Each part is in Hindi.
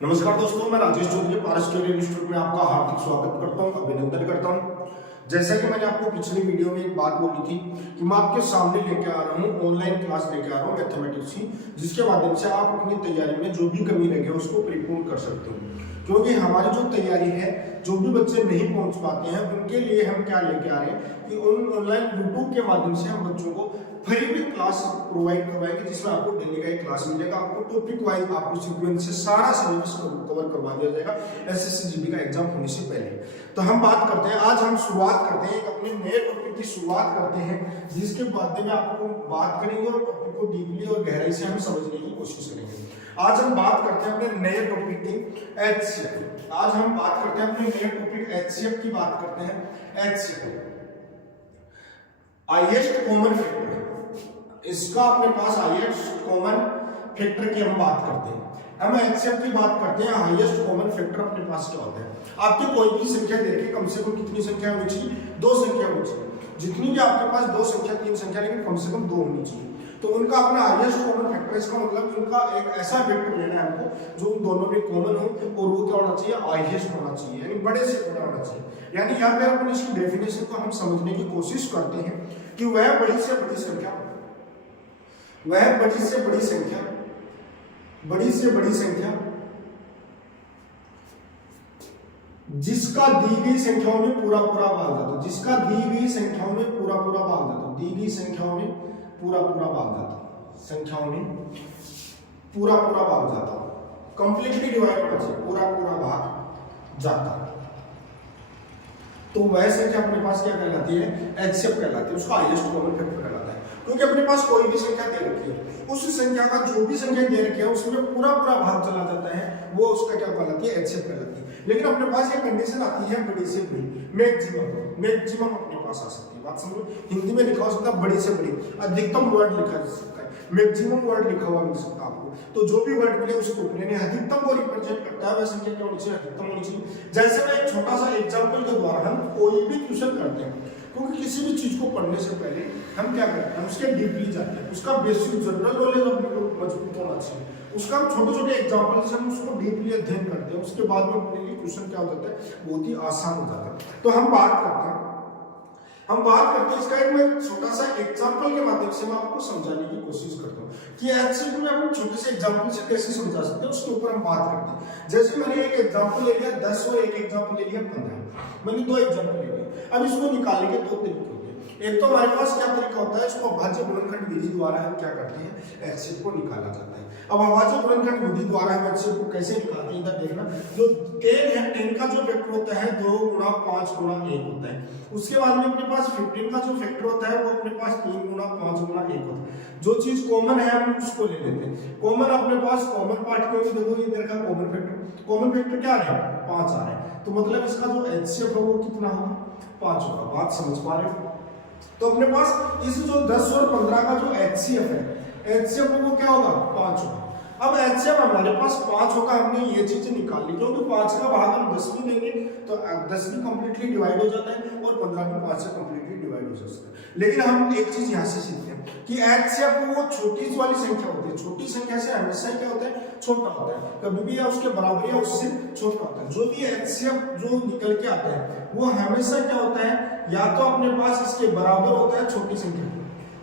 नमस्कार दोस्तों, मैं राजेश चौधरी पारस करियर इंस्टीट्यूट में आपका हार्दिक स्वागत करता हूं, अभिनंदन करता हूं। जैसा कि मैंने आपको पिछली वीडियो में एक बात बोली थी कि मैं आपके सामने लेके आ रहा हूं, ऑनलाइन क्लास लेके आ रहा हूं मैथमेटिक्स की, जिसके माध्यम से आप अपनी तैयारी में जो भी कमी रह गई उसको परिपूर्ण कर सकते हो। क्योंकि हमारी जो तैयारी है, जो भी बच्चे नहीं पहुंच पाते हैं उनके लिए हम क्या लेके आ रहे हैं कि ऑनलाइन यूट्यूब के माध्यम से हम बच्चों को फ्री में क्लास प्रोवाइड करवाएंगे, जिसमें आपको डेली का एक क्लास मिलेगा। आपको टॉपिक वाइज आपको सीक्वेंस से सारा सिलेबस कवर करवा दिया जाएगा एसएससी जीडी का एग्जाम होने से पहले। तो हम बात करते हैं, आज हम शुरुआत करते हैं, एक अपने नए टॉपिक की शुरुआत करते हैं, जिसके बाद में आपको बात करेंगे और टॉपिक को डीपली और गहराई से हम समझने की कोशिश करेंगे। आज हम बात करते हैं अपने नए टॉपिक की एचसीएफ। आज हम बात करते हैं अपने नए टॉपिक एचसीएफ की बात करते हैं। एचसीएफ हाईएस्ट कॉमन फैक्टर, इसका अपने पास हाईएस्ट कॉमन फैक्टर की हम बात करते हैं। हम एचसीएफ की बात करते हैं, हाईएस्ट कॉमन फैक्टर अपने पास क्या होता है। आपकी कोई भी संख्या देखिए, कम से कम कितनी संख्या होनी चाहिए? दो संख्या होनी चाहिए। जितनी भी आपके पास दो संख्या, तीन संख्या, लेकिन कम से कम दो होनी चाहिए। तो उनका अपना हाईएस्ट कॉमन फैक्टर, इसका मतलब उनका एक ऐसा वेक्टर लेना है हमको जो उन दोनों में कॉमन हो, और वो क्या होना चाहिए? हाईएस्ट होना चाहिए, यानी बड़े से बड़ा होना चाहिए। यानी यहाँ पे अपन इसकी डेफिनेशन को हम समझने की कोशिश करते हैं कि वह बड़ी से बड़ी संख्या, वह बड़ी से बड़ी संख्या, बड़ी से बड़ी संख्या जिसका दी गई संख्याओं में पूरा पूरा भाग जाता, जिसका दी गई संख्याओं में पूरा पूरा भाग जाता, दी गई संख्याओं में पूरा पूरा भाग जाता, संख्याओं में पूरा पूरा भाग जाता, कंप्लीटली डिवाइड होना चाहिए, पूरा पूरा भाग जाता, तो वह संख्या अपने पास क्या कहलाती है? एचसीएफ कहलाती है, उसका हाईएस्ट कॉमन फैक्टर कहलाता है। क्योंकि अपने पास कोई भी संख्या दे रखी है, उस संख्या का जो भी संख्या दे रखी है उसमें पूरा पूरा भाग चला जाता है, वो उसका क्या कहलाती है? एचसीएफ कहलाती है। लेकिन अपने पास ये कंडीशन आती है बड़ी से बड़ी, मैक्सिमम, मैक्सिमम अपने पास आ सकती है। बात समझो, हिंदी में लिखा हो सकता है बड़ी से बड़ी, अधिकतम वर्ड लिखा जा सकता है, मैक्सिमम वर्ड लिखा हुआ मिल सकता है आपको। तो जो भी वर्ड मिले उसको यानी अधिकतम को रिप्रेजेंट करता है, वह संख्या क्या होनी चाहिए? अधिकतम होनी चाहिए। जैसे मैं एक छोटा सा एग्जांपल के द्वारा हम कोई भी क्वेश्चन करते हैं, क्योंकि किसी भी चीज को पढ़ने से पहले हम क्या करते हैं? उसके डीपली जाते हैं, उसका बेसिक जनरल नॉलेज अपने को मजबूत होना चाहिए, उसका छोटे छोटे एग्जांपल से हम उसको डीपली अध्ययन करते हैं, उसके बाद में अपने लिए क्वेश्चन क्या हो जाता है? बहुत ही आसान हो जाता है। तो हम बात करते हैं इसका एक मैं छोटा सा एग्जांपल के माध्यम से मैं आपको समझाने की कोशिश करता हूँ कि एचसीएफ में हम छोटे से एग्जांपल से कैसे समझा सकते हैं, उसके ऊपर हम बात करते हैं। जैसे मैंने एक एग्जांपल ले लिया 10 और एक एग्जांपल ले लिया 15, मैंने दो एग्जांपल ले लिए। अब इसको निकालने के दो तरीके होते हैं। एक तो हमारे पास क्या तरीका होता है, इसको अभाज्य गुणनखंड विधि द्वारा हम क्या करते हैं? एचसीएफ को निकाला जाता है। अब अभाज्य गुणनखंड विधि द्वारा हम एचसीएफ को कैसे निकालते हैं, इधर देखना, जो 10 है, 10 का जो वेक्टर होता है 2 गुणा 5 गुणा 1 होता है। उसके बाद में अपने पास 15 का जो फैक्टर होता है वो अपने पास 3 गुणा 5 गुणा 1 होता है। जो चीज कॉमन है हम उसको ले लेते हैं। कॉमन अपने पास कॉमन पार्ट को भी देखो, इधर का कॉमन फैक्टर क्या है? 5 आ रहा है, तो मतलब इसका जो एचसीएफ है वो कितना होगा? 5 होगा। बात समझ पा रहे हो? तो अपने पास इस जो 10 और 15 का जो एचसीएफ है, एचसीएफ वो क्या होगा? 5 होगा। अब एचसीएफ हमारे पास 5 होगा, हमने ये चीज निकाल ली, क्योंकि 5 का भाग हम 10 में देंगे तो 10 भी कंप्लीटली डिवाइड हो जाता है और 15 भी 5 से कंप्लीटली डिवाइड हो जाता है। लेकिन हम एक चीज यहाँ से सीखते हैं कि एचसीएफ वो छोटी वाली संख्या होती है, छोटी संख्या से हमेशा क्या होता है? छोटा होता है, कभी भी या उसके बराबर या उससे छोटा होता है। जो भी एचसीएफ जो निकल के आता है वो हमेशा क्या होता है? या तो अपने पास इसके बराबर होता है छोटी संख्या,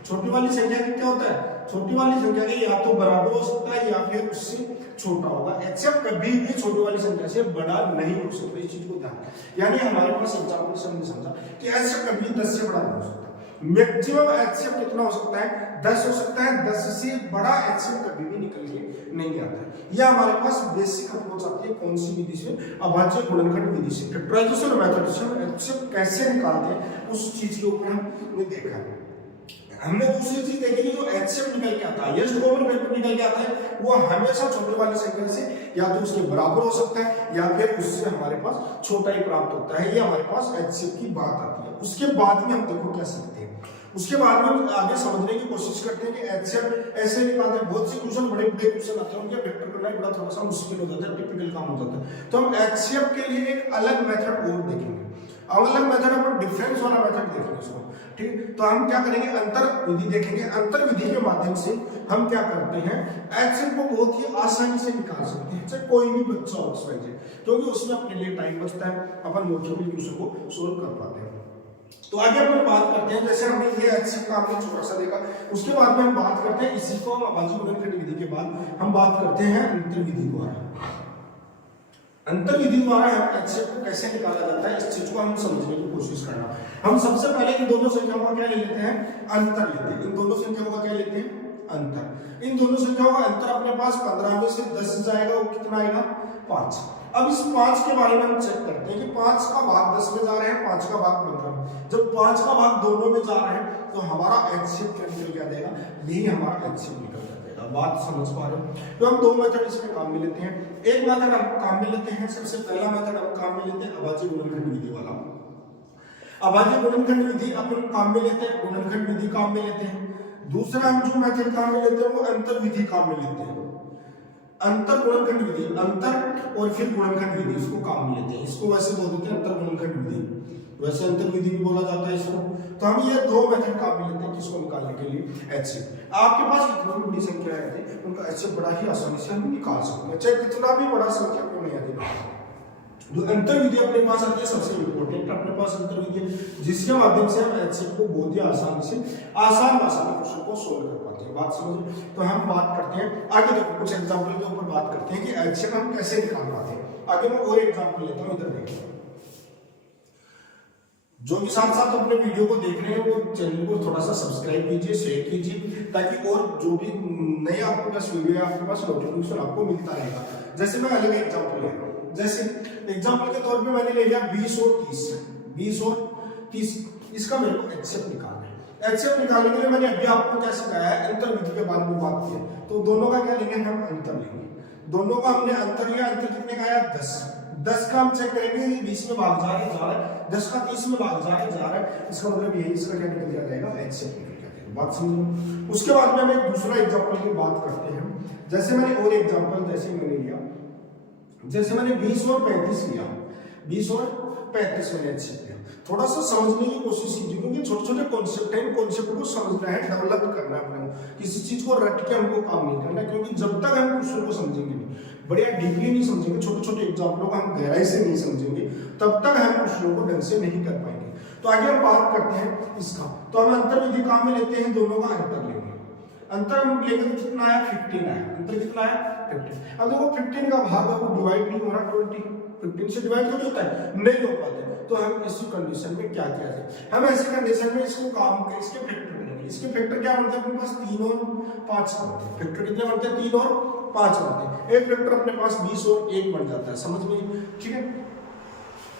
छोटी वाली संख्या की क्या होता है? छोटी वाली संख्या के या तो बराबर हो सकता है या फिर उससे छोटा होगा। एचसीएफ कभी भी छोटी वाली संख्या से बड़ा नहीं हो सकता, इस चीज को ध्यान। यानी हमारे पास एग्जांपल से हमने समझा कि एचसीएफ कभी 10 से बड़ा नहीं हो सकता। मैक्सिमम एचसीएफ कितना हो सकता है? 10 हो सकता है। 10 से बड़ा एचसीएफ कभी भी निकल के नहीं आता है। यह हमारे पास बेसिक अप्रोच आती है कौन सी विधि से? अभाज्य गुणनखंड विधि से। फैक्टराइजेशन मेथड से एचसीएफ कैसे निकालते हैं उस चीज के ऊपर हमने देखा है। हमने दूसरी चीज देखी कि जो एचसीएफ निकल के आता है, हाईएस्ट कॉमन फैक्टर निकल के आता है, वो हमेशा छोटे वाली संख्या से या तो उसके बराबर हो सकता है या फिर उससे हमारे पास छोटा ही प्राप्त होता है। ये हमारे पास एचसीएफ की बात आती है। उसके बाद में हम देखो क्या सीखते हैं, उसके बाद में हम आगे समझने की कोशिश करते हैं कि एचसीएफ ऐसे निकालते हैं। बहुत से क्वेश्चन बड़े बड़े क्वेश्चन आते हैं, उनके वेक्टर करना बड़ा थोड़ा सा मुश्किल हो जाता है, टिपिकल काम हो जाता है। तो हम एचसीएफ के लिए एक अलग मेथड और देखेंगे। अलग अलग मेथड अपन डिफरेंस वाला मेथड देखेंगे इसको, ठीक। तो हम क्या करेंगे, अंतर विधि देखेंगे। अंतर विधि के माध्यम से हम क्या करते हैं, एचसीएफ को बहुत ही आसानी से निकाल सकते हैं, चाहे कोई भी बच्चा हो क्योंकि उसमें अपने लिए टाइम बचता है, अपन मोटिवेट क्वेश्चन को सोल्व कर पाते हैं। तो आगे अपन बात करते हैं, जैसे हमने ये एचसीएफ का हमने छोटा सा देखा, उसके बाद में हम बात करते हैं इसी को अभाज्य गुणनखंड विधि के बाद हम बात करते हैं अंतर विधि द्वारा। अंतर विधि द्वारा एचसीएफ को कैसे निकाला जाता है, इस चीज को हम समझने की कोशिश करना। हम सबसे पहले इन दोनों संख्याओं का क्या ले लेते हैं, अंतर लेते हैं। इन दोनों संख्याओं का क्या लेते हैं, अंतर। इन दोनों संख्याओं का अंतर अपने पास 15 में से 10 जाएगा, वो कितना आएगा, 5। अब इस 5 के बारे में हम चेक करते हैं कि 5 का भाग 10 में जा रहे हैं, 5 का भाग 15 में। जब 5 का भाग दोनों में जा रहे हैं तो हमारा एचसीएफ निकल क्या देगा, यही हमारा एचसीएफ निकल जाएगा। बात समझ पा रहे हो? तो हम दो मेथड इसमें काम में लेते हैं। एक मेथड हम काम में लेते हैं, सबसे पहला मेथड हम काम में लेते हैं अभाज्य गुणनखंड विधि वाला। अभाज्य गुणनखंड विधि अपन काम में लेते हैं, गुणनखंड विधि काम में लेते हैं। दूसरा हम जो मेथड काम में लेते हैं वो अंतर विधि काम में लेते हैं। अंतर गुणनखंड विधि, अंतर और फिर गुणनखंड विधि, इसको काम में लेते हैं। इसको वैसे बोल देते हैं अंतर गुणनखंड विधि, वैसे अंतर विधि भी बोला जाता है इसको। तो हम ये दो मेथड काम में लेते हैं किसको निकालने के लिए, एचसीएफ। आपके पास कितनी भी बड़ी संख्या है उनका एचसीएफ बड़ा ही आसानी से हम निकाल सकते हैं, चाहे कितना भी बड़ा संख्या क्यों नहीं आए। जो अंतर विधि अपने पास आती है सबसे इंपॉर्टेंट अपने पास अंतर विधि है, जिसके माध्यम से हम एचसीएफ को बहुत ही आसानी से आसान भाषा में क्वेश्चन को सोल्व कर पाते हैं। बात समझ? तो हम बात करते हैं आगे, देखो कुछ एग्जांपल के ऊपर बात करते हैं कि एचसीएफ हम कैसे निकाल पाते हैं। आगे मैं और एग्जांपल लेता हूं, इधर देखिए। जो भी साथ साथ अपने वीडियो को देख रहे हैं वो चैनल को थोड़ा सा सब्सक्राइब कीजिए, शेयर कीजिए, ताकि और जो भी नए आपके पास वीडियो है आपके पास नोटिफिकेशन आपको मिलता रहेगा। जैसे मैं अलग एग्जांपल ले रहा हूं, जैसे एग्जांपल के तौर पे मैंने ले लिया 20 और 30, 20 और 30, इसका मेरे को एचसीएफ निकालना है। एचसीएफ निकालने के लिए मैंने अभी आपको क्या सिखाया है, अंतर विधि के बारे में बात की है। तो दोनों का क्या लेंगे, हम अंतर लेंगे। दोनों का हमने अंतर लिया, अंतर कितने का आया, 10। 10 का हम चेक करेंगे 20 में भाग जा रहा है, 10 का 30 में भाग जा रहा है, इसका मतलब यही, इसका क्या निकल जाएगा, एचसीएफ निकल जाएगा। बात समझो? उसके बाद में हम एक दूसरा एग्जांपल की बात करते हैं। जैसे मैंने और एग्जांपल जैसे मैंने लिया, जैसे मैंने 20 और 35 लिया, 20 और 35 मैंने एचसीएफ लिया। थोड़ा सा समझने की कोशिश कीजिए, क्योंकि छोटे छोटे कॉन्सेप्ट हैं, कॉन्सेप्ट को समझना है, डेवलप करना है अपने को। किसी चीज को रट के हमको काम नहीं करना, क्योंकि जब तक हम क्वेश्चन को समझेंगे नहीं, बढ़िया डीपली नहीं समझेंगे, छोटे छोटे एग्जांपलों को हम गहराई से नहीं समझेंगे, तब तक हम क्वेश्चनों को ढंग से नहीं कर पाएंगे। तो आगे हम बात करते हैं इसका। तो हम अंतर विधि काम में लेते हैं, दोनों का अंतर लेंगे। अंतर हम लेंगे तो कितना आया, 15 आया। अंतर कितना आया, 15। अब देखो 15 का भाग अब डिवाइड नहीं हो रहा, 20 15 से डिवाइड हो जाता है, नहीं हो पाता। तो हम इस कंडीशन में क्या किया जाए, हम ऐसी कंडीशन में इसको काम के इसके फैक्टर लेंगे। इसके फैक्टर क्या बनते हैं अपने पास, 3 और 5 बनते हैं। फैक्टर कितने बनते हैं, 3 और 5 बनते हैं। एक फैक्टर अपने पास 20 और 1 बन जाता है, समझ में? ठीक है,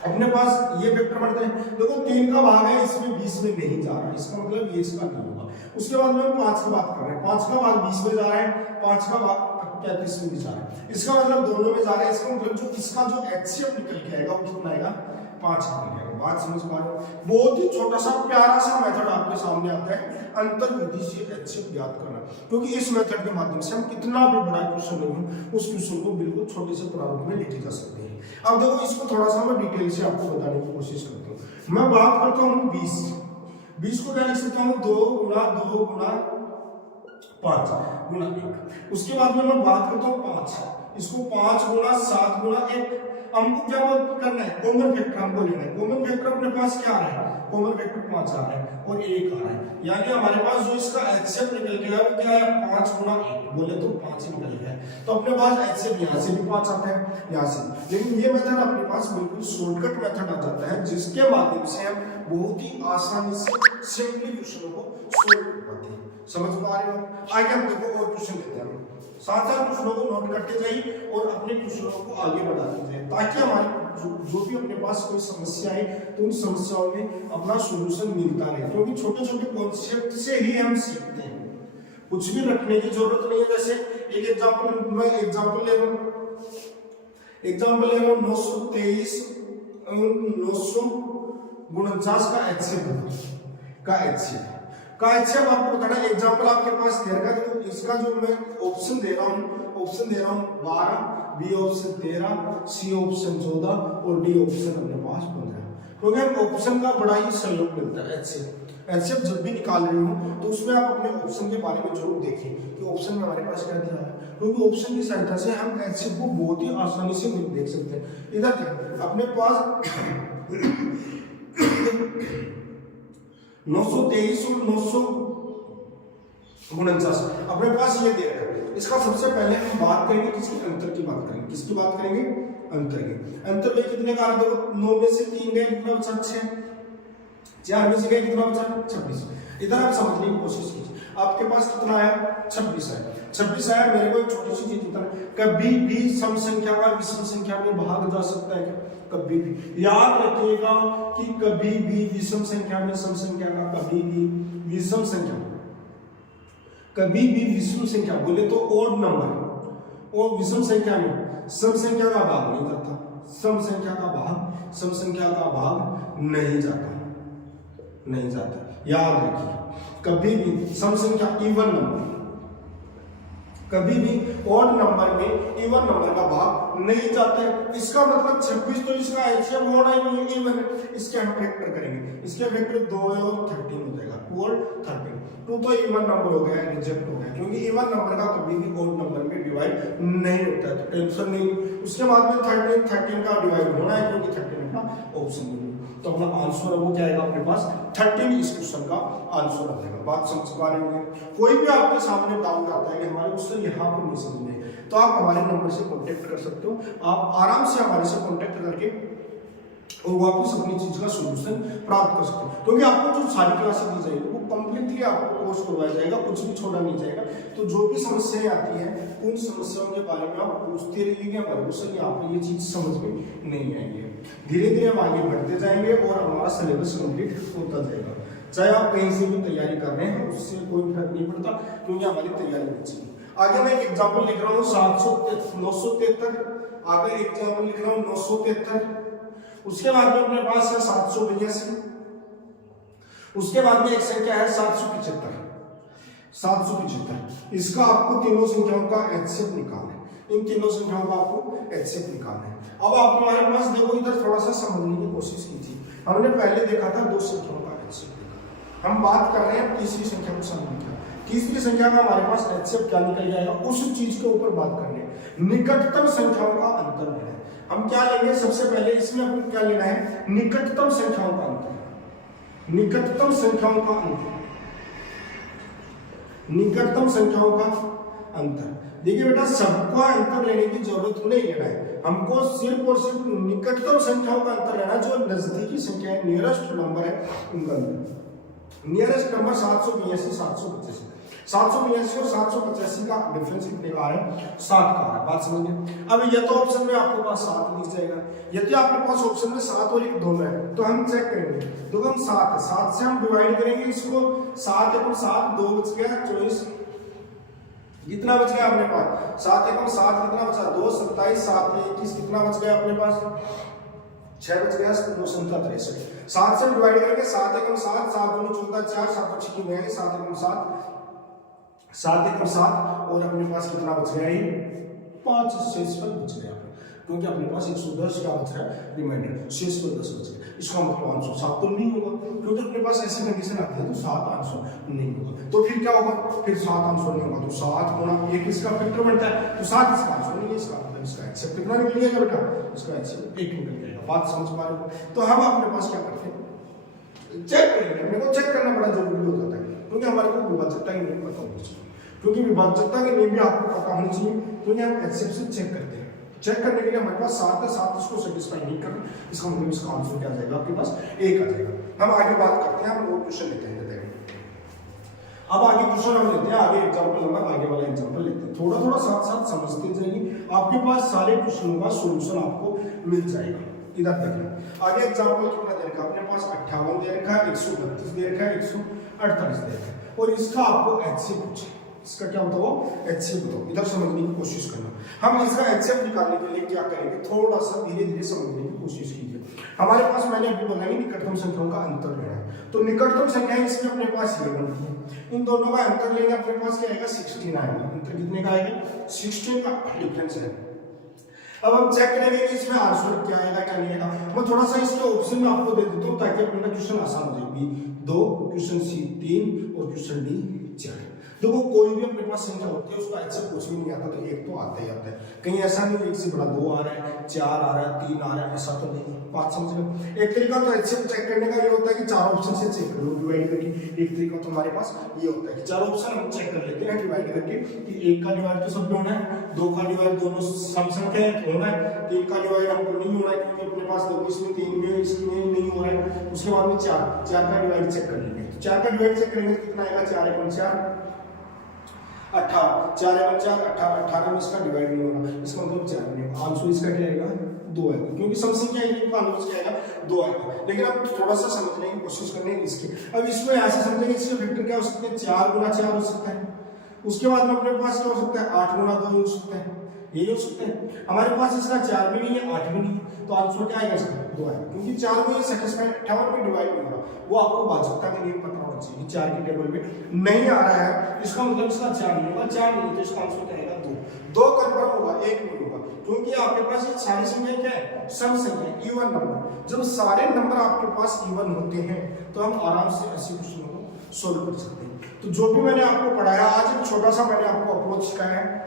अपने पास ये फैक्टर बनते हैं। देखो 3 का भाग है, इसमें 20 में नहीं जा रहा, इसका मतलब ये इसका नहीं होगा। उसके बाद में हम 5 की बात कर रहे हैं, 5 का भाग 20 में जा रहा है, 5 का भाग 35 में भी जा रहा है, इसका मतलब दोनों में जा रहा है। इसका मतलब जो इसका जो एचसीएफ निकल के आएगा वो कितना आएगा, 5 निकल आएगा। बात समझ पा रहे हो? बहुत ही छोटा सा प्यारा सा मेथड आपके सामने आता है, अंतर विधि से एचसीएफ ज्ञात करना। क्योंकि इस मेथड के माध्यम से हम कितना भी बड़ा क्वेश्चन हो उस क्वेश्चन को बिल्कुल छोटे से प्रारूप में लेके जा सकते हैं। अब देखो इसको थोड़ा सा मैं डिटेल से आपको बताने की कोशिश करता हूँ। मैं बात करता हूँ 20 को क्या लिख सकता हूँ, 2 गुणा 2 गुणा 5 गुणा 1। उसके बाद में मैं बात करता हूँ 5, इसको 5 गुणा 7 गुणा 1। हमको क्या करना है, कॉमन फैक्टर हमको लेना है। कॉमन फैक्टर अपने पास क्या आ रहा है, कॉमन फैक्टर 5 आ रहा है और 1 आ रहा है, यानी हमारे पास जो इसका एचसीएफ निकल गया वो क्या है, 5 गुणा 1 बोले तो 5 निकल गया। तो अपने पास एचसीएफ यहाँ से भी 5 आता है, यहाँ से। लेकिन ये मेथड अपने पास बिल्कुल शॉर्टकट मेथड आ जाता है, जिसके माध्यम से हम बहुत ही आसानी से सिंपली क्वेश्चनों को सोल्व कर पाते हैं। समझ पा रहे हो? आगे हम देखो और क्वेश्चन लेते हैं, साथ साथ क्वेश्चनों को नोट करते जाइए और अपने क्वेश्चनों को आगे बढ़ाते जाइए, ताकि हमारे जो भी अपने पास कोई समस्या है तो उन समस्याओं में अपना सॉल्यूशन मिलता रहे। क्योंकि छोटे छोटे कॉन्सेप्ट से ही हम सीखते हैं, कुछ भी रखने की जरूरत नहीं है। जैसे एक एग्जांपल मैं एग्जांपल ले रहा हूँ 923 949 का एचसीएफ आपको बताना है। एग्जांपल आपके पास दे रखा है, तो इसका जो मैं ऑप्शन दे रहा हूँ 12, बी ऑप्शन 13, सी ऑप्शन 14 और डी ऑप्शन अपने पास 15। क्योंकि हम ऑप्शन का बड़ा ही सहयोग मिलता है एचसीएफ जब भी निकाल रहे हो तो उसमें आप अपने ऑप्शन के बारे में जरूर देखें कि ऑप्शन में हमारे पास क्या दिया है, क्योंकि ऑप्शन की सहायता से हम एचसीएफ को बहुत ही आसानी से देख सकते हैं। इधर देखिए अपने पास 923 और 949 अपने पास ये दे रखा है। इसका सबसे पहले हम बात करेंगे किसकी, अंतर की बात करेंगे। किसकी बात करेंगे? अंतर की। अंतर में कितने का देखो, 9 में से 3 गए कितना बचा? 6। 4 में से गए कितना बचा? 26। इधर आप समझने की कोशिश कीजिए, आपके पास कितना आया? 26 आया। 26 आया, मेरे को एक छोटी सी चीज बता, कभी भी सम संख्या का विषम संख्या में भाग जा सकता है क्या? कभी भी। याद रखिएगा कि कभी भी विषम संख्या में सम संख्या का, कभी भी विषम संख्या, कभी भी विषम संख्या बोले तो ओड नंबर, और विषम संख्या में सम संख्या का भाग नहीं जाता। सम संख्या का भाग, सम संख्या का भाग नहीं जाता, नहीं जाता। याद रखिए, कभी भी सम संख्या इवन नंबर, कभी भी ऑड नंबर में इवन नंबर का भाग नहीं जाता है। इसका मतलब 26 तो इसका एचसीएफ ऑड है, इवन है। इसके हम फैक्टर करेंगे, इसके फैक्टर 2 है और 13 हो जाएगा, 2 और 13। 2 तो इवन नंबर हो गया, रिजेक्ट हो गया, क्योंकि इवन नंबर का कभी भी ऑड नंबर में डिवाइड नहीं होता है, तो टेंशन नहीं। उसके बाद में 13 का डिवाइड होना है, क्योंकि 13 का ऑप्शन नहीं। तो अपना आंसर वो क्या आएगा अपने पास? 13 इस क्वेश्चन का आंसर आ जाएगा। बात समझ पा रहे होंगे? कोई भी आपके सामने डाउट आता है कि हमारे क्वेश्चन यहाँ पर नहीं समझ में, तो आप हमारे नंबर से कांटेक्ट कर सकते हो। आप आराम से हमारे से कांटेक्ट करके और वापस अपनी चीज का सॉल्यूशन प्राप्त कर सकते हो, क्योंकि आपको जो सारी क्लासेस दी जाएगी वो कंप्लीटली आपको कोर्स करवाया जाएगा, कुछ भी छोड़ा नहीं जाएगा। तो जो भी समस्याएं आती हैं उन समस्याओं के बारे में आप पूछते रहिएगा, हमारे क्वेश्चन आपको ये चीज समझ में नहीं आएगी। धीरे धीरे हम आगे बढ़ते जाएंगे और हमारा सिलेबस कंप्लीट होता जाएगा। चाहे आप कहीं से भी तैयारी कर रहे हैं, उससे कोई फर्क नहीं पड़ता, क्योंकि हमारी तैयारी अच्छी है। आगे मैं एक एग्जाम्पल लिख रहा हूँ 973। आगे एग्जाम्पल लिख रहा हूँ 973। उसके बाद में अपने पास है 782। उसके बाद में एक संख्या है 775। 775 इसका आपको तीनों संख्याओं का एचसीएफ निकालना है। इन तीनों संख्याओं का आपको एचसीएफ निकालना है। अब आप हमारे पास देखो, इधर थोड़ा सा समझने की कोशिश कीजिए। हमने पहले देखा था 2 संख्याओं का एचसीएफ देखा, हम बात कर रहे हैं तीसरी संख्या को समझने की। तीसरी संख्या का हमारे पास एचसीएफ क्या निकल जाएगा, उस चीज के ऊपर बात करनी है। निकटतम संख्याओं का अंतर लेना है। हम क्या लेंगे? सबसे पहले इसमें आपको क्या लेना है? निकटतम संख्याओं का अंतर। निकटतम संख्याओं का अंतर, निकटतम संख्याओं का अंतर। देखिए बेटा, सबका अंतर लेने की जरूरत नहीं लेना है, हमको सिर्फ और सिर्फ निकटतम संख्याओं का अंतर लेना, जो नजदीकी संख्या है, नियरेस्ट नंबर है, उनका अंतर। Nearest number 782, 785। 782 और 785 का डिफरेंस कितने का है? 7 का है। बात समझ गए? अब ये तो ऑप्शन में आपके पास 7 दिख जाएगा, यदि आपके पास ऑप्शन में 7 और 1 दोनों है, तो हम चेक करेंगे। तो हम 7 से हम डिवाइड करेंगे इसको, 7 1 7, 2 बच गया 24। कितना बच गया अपने पास? 7 1 7 कितना बचा? 2 27, 7 21 कितना बच गया अपने पास? 6 बच गया, 2 7 63। 7 से डिवाइड करेंगे, 7 1 7, 7 2 14 4, 7 6 की बनेंगे, 7 1 7, 7 1 7, और अपने पास कितना बच गया? ये 5 शेष पर बच गया, क्योंकि अपने पास 110 का बच रहा है रिमाइंडर, शेष पर 10 बच गया। इसका मतलब आंसर 7 तो नहीं होगा, क्योंकि अपने पास ऐसी कंडीशन आती है तो 7 आंसर नहीं होगा। तो फिर क्या होगा? फिर 7 आंसर नहीं होगा, तो 7 गुणा 1 इसका फैक्टर बनता है, तो 7 इसका आंसर नहीं है। इसका मतलब इसका एचसीएफ कितना निकल जाएगा बेटा? इसका एचसीएफ 1 निकल जाएगा। बात समझ पा रहे हो? तो हम अपने पास क्या करते हैं? चेक करेंगे। अपने को चेक करना बड़ा जरूरी हो जाता है, क्योंकि हमारे को विभाजकता की नियम पता होनी चाहिए, क्योंकि विभाजकता के नियम भी आपको पता होनी चाहिए। तो ये हम एचसीएफ से चेक करते हैं। चेक करने के लिए हमारे पास 7 है, 7 इसको सेटिस्फाई नहीं कर रहा, इसका मतलब इसका आंसर क्या आ जाएगा आपके पास? 1 आ जाएगा। हम आगे बात करते हैं, हम वो क्वेश्चन लेते हैं। अब आगे क्वेश्चन हम लेते हैं, आगे एग्जांपल नंबर, आगे वाला एग्जांपल लेते हैं। थोड़ा थोड़ा साथ साथ समझते जाइए, आपके पास सारे क्वेश्चनों का सॉल्यूशन आपको मिल जाएगा। इधर देखिए, आगे एग्जांपल कितना दे रखा है अपने पास? 58 दे रखा है, 132 दे रखा है, 148 दे रखा है, और इसका आपको एचसीएफ पूछे। इसका क्या बताओ? एचसीएफ बताओ। इधर समझने की कोशिश करना। हम इसका एचसीएफ निकालने के लिए क्या करेंगे? थोड़ा सा धीरे धीरे समझने की कोशिश कीजिए। हमारे पास मैंने अभी बोला कि निकटतम संख्याओं का अंतर लेना है, तो निकटतम संख्या इसमें अपने पास ये बनती है। इन दोनों का अंतर लेंगे, अपने पास क्या आएगा? 16 आएगा। अंतर कितने का आएगा? 16 का डिफरेंस है। अब हम चेक करेंगे कि इसमें आंसर क्या आएगा क्या नहीं आएगा। मैं थोड़ा सा इसके ऑप्शन में आपको दे देता हूँ ताकि अपना क्वेश्चन आसान हो जाए। बी 2, क्वेश्चन सी 3 और क्वेश्चन डी 4। देखो कोई भी अपने पास संख्या होती है उसको ऐसे कुछ भी नहीं आता तो एक तो आता ही आता है। कहीं ऐसा नहीं एक से बड़ा 2 आ रहा है, 4 आ रहा है, 3 आ रहा है, ऐसा तो नहीं। बात समझ लो। एक तरीका तो ऐसे चेक करने का ये होता है कि चार ऑप्शन से चेक करो डिवाइड करके। एक तरीका तो हमारे पास ये होता है कि चार ऑप्शन हम चेक कर लेते हैं डिवाइड करके कि एक का डिवाइड तो सब होना है, दो का डिवाइड दोनों सम संख्या होना है, तीन का डिवाइड हमको नहीं होना है क्योंकि अपने पास देखो इसमें 3 भी है इसमें नहीं हो रहा है। उसके बाद में चार का डिवाइड चेक कर लेंगे। चार का डिवाइड चेक करेंगे तो कितना आएगा, 4 × 4 18, 4 × 4 18 में इसका डिवाइड नहीं होगा, इसका मतलब 4 नहीं होगा। आंसर इसका क्या आएगा, 2 आएगा क्योंकि सम संख्या एक का आंसर क्या आएगा, 2 आएगा। लेकिन अब थोड़ा सा समझने की कोशिश करने इसकी। अब इसको ऐसे समझेंगे इसके फैक्टर क्या हो सकते हैं, 4 × 4 हो सकता है। उसके बाद में अपने पास क्या हो सकता है, 8 × 2 हो सकता है, यही हो सकते हैं। हमारे पास इसका 4 भी नहीं है 8 भी नहीं है, तो आंसर क्या आएगा इसका, 2 आएगा क्योंकि 4 को ये सेटिस्फाई 58 में डिवाइड नहीं हो रहा। वो आपको भाजकता के लिए पता होना चाहिए। 4 की टेबल में नहीं आ रहा है इसका मतलब इसका 4 नहीं होगा, 4 नहीं तो इसका आंसर क्या आएगा, 2 कंफर्म होगा, 1 नहीं होगा क्योंकि आपके पास ये सारी संख्या क्या है, सम संख्या, इवन नंबर। जब सारे नंबर आपके पास इवन होते हैं तो हम आराम से ऐसे क्वेश्चनों को सोल्व कर सकते हैं। तो जो भी मैंने आपको पढ़ाया आज एक छोटा सा मैंने आपको अप्रोच सिखाया है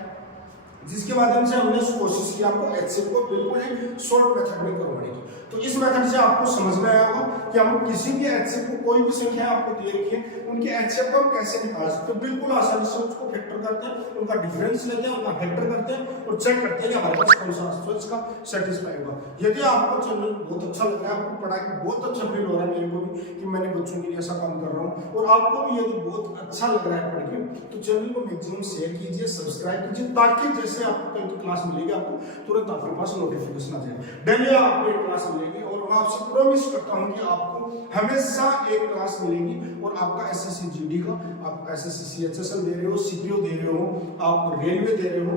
जिसके माध्यम से हमने कोशिश की आपको एचसीएफ को बिल्कुल ही शॉर्ट मेथड में करवाने की। तो इस मेथड से आपको समझ में आया होगा कि हम किसी भी एचसीएफ को कोई भी संख्या आपको दे रखी है उनके एचसीएफ को हम कैसे निकाल सकते हैं। बिल्कुल आसानी से उसको फैक्टर करते हैं, उनका डिफरेंस लेते हैं, उनका फैक्टर करते हैं और चेक करते हैं कि हमारे पास कौन सा आंसर इसका सेटिस्फाई होगा। यदि आपको चैनल बहुत अच्छा लग रहा है, आपको पढ़ाई बहुत अच्छा फील हो रहा है मेरे को भी कि मैंने बच्चों के लिए ऐसा काम कर रहा हूँ और आपको भी यदि बहुत अच्छा लग रहा है पढ़ के, तो चैनल को मैक्सिमम शेयर कीजिए, सब्सक्राइब कीजिए ताकि जैसे आपको कल की क्लास मिलेगी आपको तुरंत आपके पास नोटिफिकेशन आ जाएगा। डेली आपको एक क्लास मिलेगी और मैं आपसे प्रॉमिस करता हूं कि आपको हमेशा एक क्लास मिलेगी और आपका एसएससी जीडी का, आप एसएससी सीएचएसएल दे रहे हो, सीपीओ दे रहे हो, आप रेलवे दे रहे हो,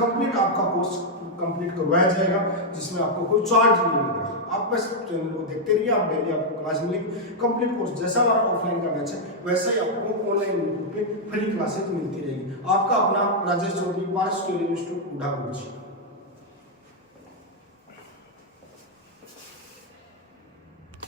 कंप्लीट आपका कोर्स कंप्लीट करवाया जाएगा जिसमें आपको कोई चार्ज नहीं लगेगा। आप बस चैनल को देखते रहिए, आप डेली आपको क्लास मिलेगी। कंप्लीट कोर्स जैसा हमारा ऑफलाइन का बैच है वैसा ही आपको ऑनलाइन यूट्यूब पे फ्री क्लासेस मिलती रहेगी। आपका अपना राजेश चौधरी, पार्स टेलीविजन, उड़ा।